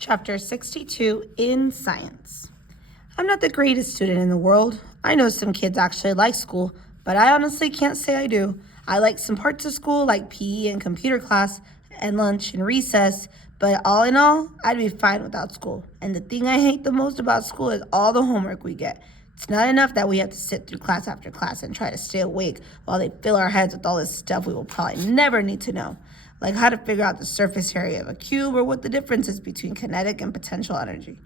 Chapter 62 in Science. I'm not the greatest student in the world. I know some kids actually like school, but I honestly can't say I do. I like some parts of school, like PE and computer class, and lunch and recess, but all in all, I'd be fine without school. And the thing I hate the most about school is all the homework we get. It's not enough that we have to sit through class after class and try to stay awake while they fill our heads with all this stuff we will probably never need to know, like how to figure out the surface area of a cube or what the difference is between kinetic and potential energy.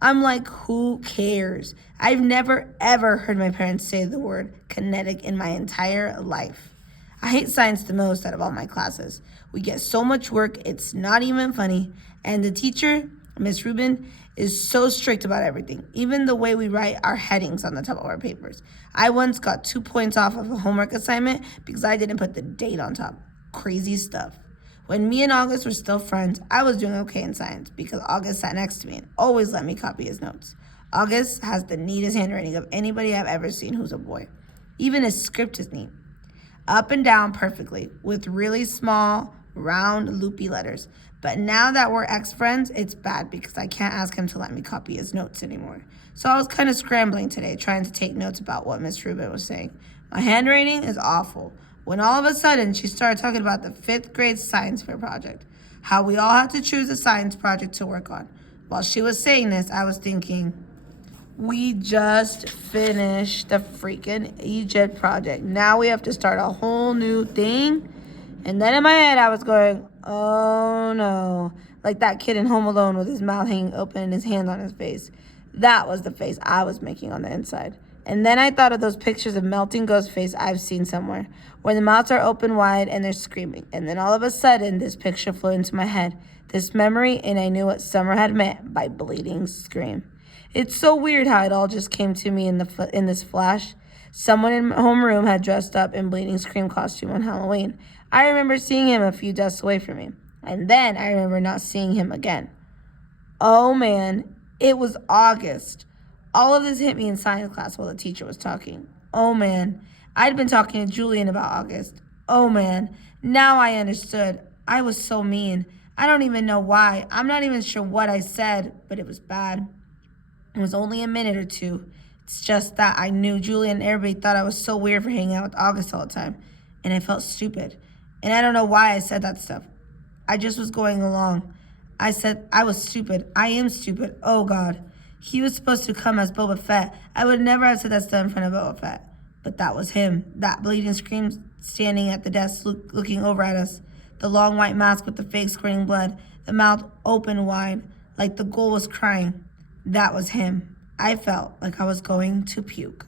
I'm like, who cares? I've never ever heard my parents say the word kinetic in my entire life. I hate science the most out of all my classes. We get so much work, it's not even funny. And the teacher, Miss Rubin, is so strict about everything, even the way we write our headings on the top of our papers. I once got 2 points off of a homework assignment because I didn't put the date on top. Crazy stuff. When me and August were still friends, I was doing okay in science because August sat next to me and always let me copy his notes. August has the neatest handwriting of anybody I've ever seen who's a boy. Even his script is neat. Up and down perfectly, with really small, round, loopy letters. But now that we're ex-friends, it's bad because I can't ask him to let me copy his notes anymore. So I was kind of scrambling today, trying to take notes about what Miss Rubin was saying. My handwriting is awful. When all of a sudden, she started talking about the 5th grade science fair project, how we all had to choose a science project to work on. While she was saying this, I was thinking, we just finished the freaking Egypt project. Now we have to start a whole new thing. And then in my head, I was going, oh no. Like that kid in Home Alone with his mouth hanging open and his hand on his face. That was the face I was making on the inside. And then I thought of those pictures of melting ghost face I've seen somewhere, where the mouths are open wide and they're screaming. And then all of a sudden, this picture flew into my head, this memory, and I knew what Summer had meant by bleeding scream. It's so weird how it all just came to me in this flash. Someone in my homeroom had dressed up in Bleeding Scream costume on Halloween. I remember seeing him a few desks away from me, and then I remember not seeing him again. Oh man, it was August. All of this hit me in science class while the teacher was talking. Oh man, I'd been talking to Julian about August. Oh man, now I understood. I was so mean. I don't even know why. I'm not even sure what I said, but it was bad. It was only a minute or two. It's just that I knew Julian and everybody thought I was so weird for hanging out with August all the time, and I felt stupid. And I don't know why I said that stuff. I just was going along. I said I was stupid. I am stupid. Oh God. He was supposed to come as Boba Fett. I would never have said that stuff in front of Boba Fett. But that was him. That bleeding scream standing at the desk looking over at us. The long white mask with the fake squirting blood. The mouth open wide, like the ghoul was crying. That was him. I felt like I was going to puke.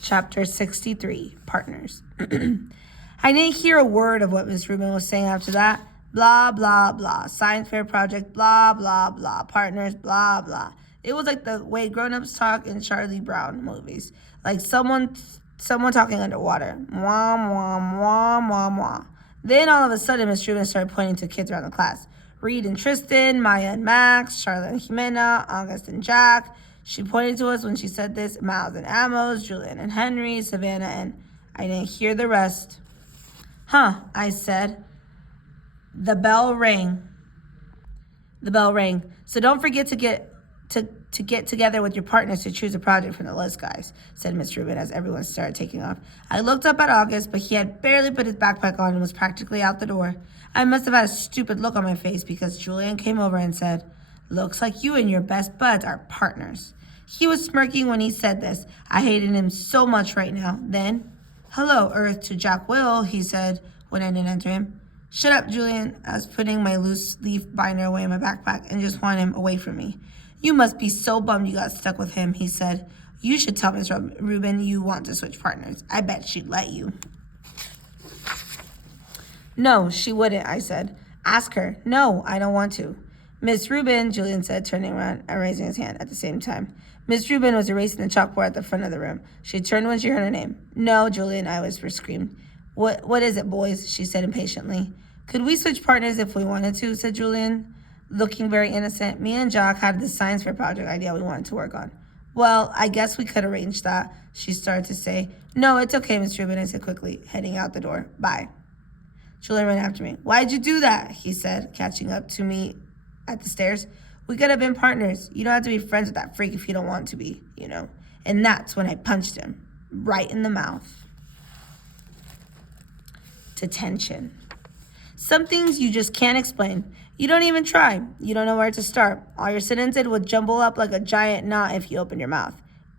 Chapter 63, Partners. I didn't hear a word of what Miss Rubin was saying after that. Blah, blah, blah. Science fair project, blah, blah, blah. Partners, blah, blah. It was like the way grown-ups talk in Charlie Brown movies. Like someone talking underwater. Mwah, mwah, mwah, mwah, mwah. Then all of a sudden, Miss Rubin started pointing to kids around the class. Reed and Tristan, Maya and Max, Charlotte and Jimena, August and Jack. She pointed to us when she said this. Miles and Amos, Julian and Henry, Savannah, and I didn't hear the rest. Huh, I said. The bell rang. So don't forget to get together with your partners to choose a project from the list, guys, said Miss Rubin as everyone started taking off. I looked up at August, but he had barely put his backpack on and was practically out the door. I must have had a stupid look on my face because Julian came over and said, "Looks like you and your best buds are partners." He was smirking when he said this. I hated him so much right now. Then, "Hello, Earth to Jack Will," he said when I didn't enter him. "Shut up, Julian." I was putting my loose leaf binder away in my backpack and just wanted him away from me. "You must be so bummed you got stuck with him," he said. "You should tell Miss Rubin you want to switch partners. I bet she'd let you." "No, she wouldn't," I said. "Ask her." "No, I don't want to." "Miss Rubin," Julian said, turning around and raising his hand at the same time. Miss Rubin was erasing the chalkboard at the front of the room. She turned when she heard her name. "No, Julian," I whispered, screamed. What is it, boys?" she said impatiently. "Could we switch partners if we wanted to?" said Julian, looking very innocent. "Me and Jack had this science fair project idea we wanted to work on." "Well, I guess we could arrange that," she started to say. "No, it's okay, Miss Rubin," I said quickly, heading out the door. "Bye." Julian ran after me. Why'd you do that? He said, catching up to me at the stairs. We could have been partners. You don't have to be friends with that freak if you don't want to be, you know. And that's when I punched him, right in the mouth. Detention. Some things you just can't explain. You don't even try. You don't know where to start. All your sentences would jumble up like a giant knot if you opened your mouth.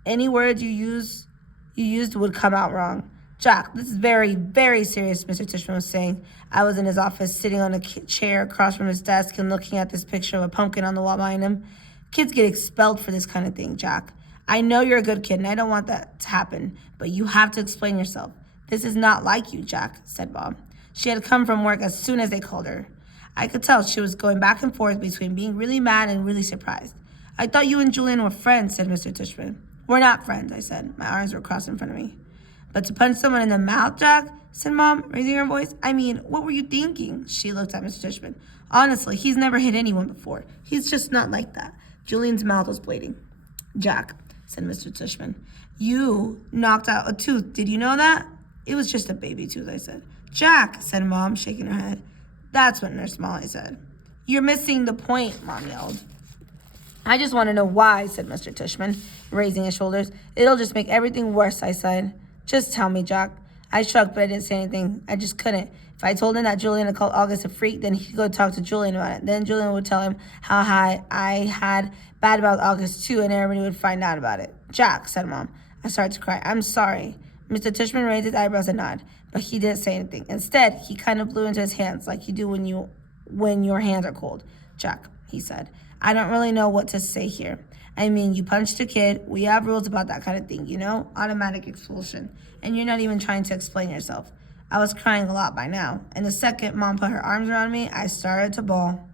Any words you used would come out wrong. Jack, this is very, very serious, Mr. Tishman was saying. I was in his office, sitting on a chair across from his desk and looking at this picture of a pumpkin on the wall behind him. Kids get expelled for this kind of thing, Jack. I know you're a good kid, and I don't want that to happen, but you have to explain yourself. This is not like you, Jack, said Bob. She had come from work as soon as they called her. I could tell she was going back and forth between being really mad and really surprised. I thought you and Julian were friends, said Mr. Tishman. We're not friends, I said. My arms were crossed in front of me. But to punch someone in the mouth, Jack, said Mom, raising her voice. I mean, what were you thinking? She looked at Mr. Tishman. Honestly, he's never hit anyone before. He's just not like that. Julian's mouth was bleeding. Jack, said Mr. Tishman, you knocked out a tooth. Did you know that? It was just a baby tooth, I said. Jack, said Mom, shaking her head. That's what Nurse Molly said. You're missing the point, Mom yelled. I just want to know why, said Mr. Tishman, raising his shoulders. It'll just make everything worse, I said. Just tell me, Jack. I shrugged, but I didn't say anything. I just couldn't. If I told him that Julian had called August a freak, then he could go talk to Julian about it. Then Julian would tell him how I had bad about August too, and everybody would find out about it. Jack, said Mom. I started to cry. I'm sorry. Mr. Tishman raised his eyebrows and nodded, but he didn't say anything. Instead, he kind of blew into his hands like you do when your hands are cold. Jack, he said, I don't really know what to say here. I mean, you punched a kid. We have rules about that kind of thing, you know? Automatic expulsion. And you're not even trying to explain yourself. I was crying a lot by now. And the second Mom put her arms around me, I started to bawl.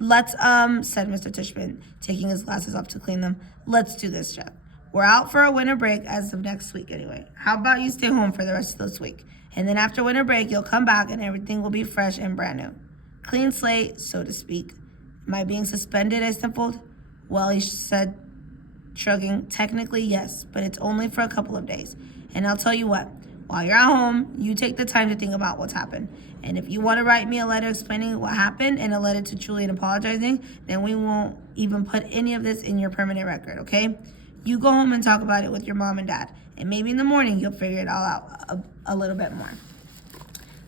Let's, said Mr. Tishman, taking his glasses off to clean them. Let's do this, Jack. We're out for a winter break as of next week anyway. How about you stay home for the rest of this week? And then after winter break, you'll come back and everything will be fresh and brand new. Clean slate, so to speak. Am I being suspended? I sniffled. Well, he said, shrugging. Technically, yes, but it's only for a couple of days. And I'll tell you what, while you're at home, you take the time to think about what's happened. And if you want to write me a letter explaining what happened and a letter to Julian apologizing, then we won't even put any of this in your permanent record, okay? You go home and talk about it with your mom and dad. And maybe in the morning you'll figure it all out a little bit more.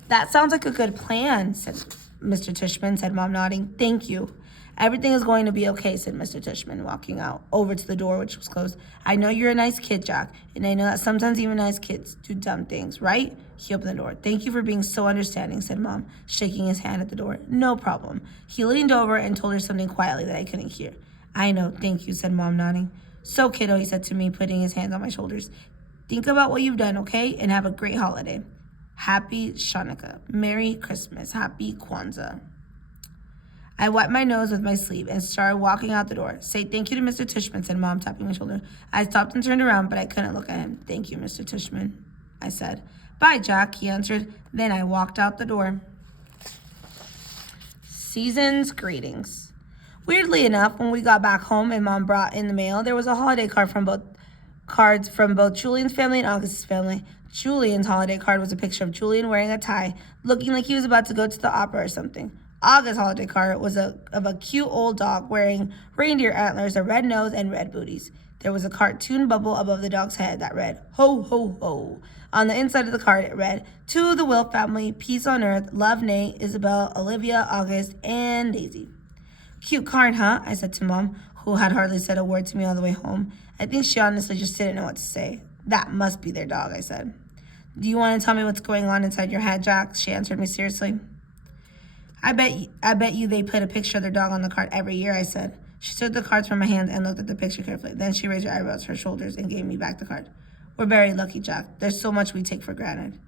That sounds like a good plan, said Mr. Tishman, said Mom, nodding. Thank you. Everything is going to be okay, said Mr. Tishman, walking out over to the door, which was closed. I know you're a nice kid, Jack, and I know that sometimes even nice kids do dumb things, right? He opened the door. Thank you for being so understanding, said Mom, shaking his hand at the door. No problem. He leaned over and told her something quietly that I couldn't hear. I know, thank you, said Mom, nodding. So, kiddo, he said to me, putting his hands on my shoulders. Think about what you've done, okay? And have a great holiday. Happy Hanukkah. Merry Christmas. Happy Kwanzaa. I wiped my nose with my sleeve and started walking out the door. Say thank you to Mr. Tishman, said Mom, tapping my shoulder. I stopped and turned around, but I couldn't look at him. Thank you, Mr. Tishman, I said. Bye, Jack, he answered. Then I walked out the door. Season's greetings. Weirdly enough, when we got back home and Mom brought in the mail, there was a holiday card from both Julian's family and August's family. Julian's holiday card was a picture of Julian wearing a tie, looking like he was about to go to the opera or something. August's holiday card was of a cute old dog wearing reindeer antlers, a red nose, and red booties. There was a cartoon bubble above the dog's head that read, Ho, ho, ho. On the inside of the card, it read, To the Will family, peace on earth, love Nate, Isabel, Olivia, August, and Daisy. Cute card, huh? I said to Mom, who had hardly said a word to me all the way home. I think she honestly just didn't know what to say. That must be their dog, I said. Do you want to tell me what's going on inside your head, Jack? She answered me seriously. I bet you they put a picture of their dog on the card every year, I said. She took the cards from my hand and looked at the picture carefully. Then she raised her eyebrows to her shoulders and gave me back the card. We're very lucky, Jack. There's so much we take for granted.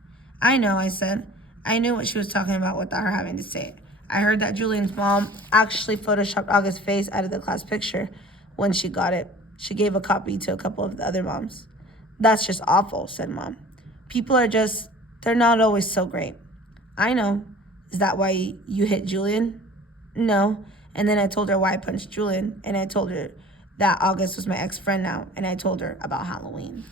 I know, I said. I knew what she was talking about without her having to say it. I heard that Julian's mom actually photoshopped August's face out of the class picture when she got it. She gave a copy to a couple of the other moms. That's just awful, said Mom. People are they're not always so great. I know. Is that why you hit Julian? No. And then I told her why I punched Julian, and I told her that August was my ex-friend now, and I told her about Halloween.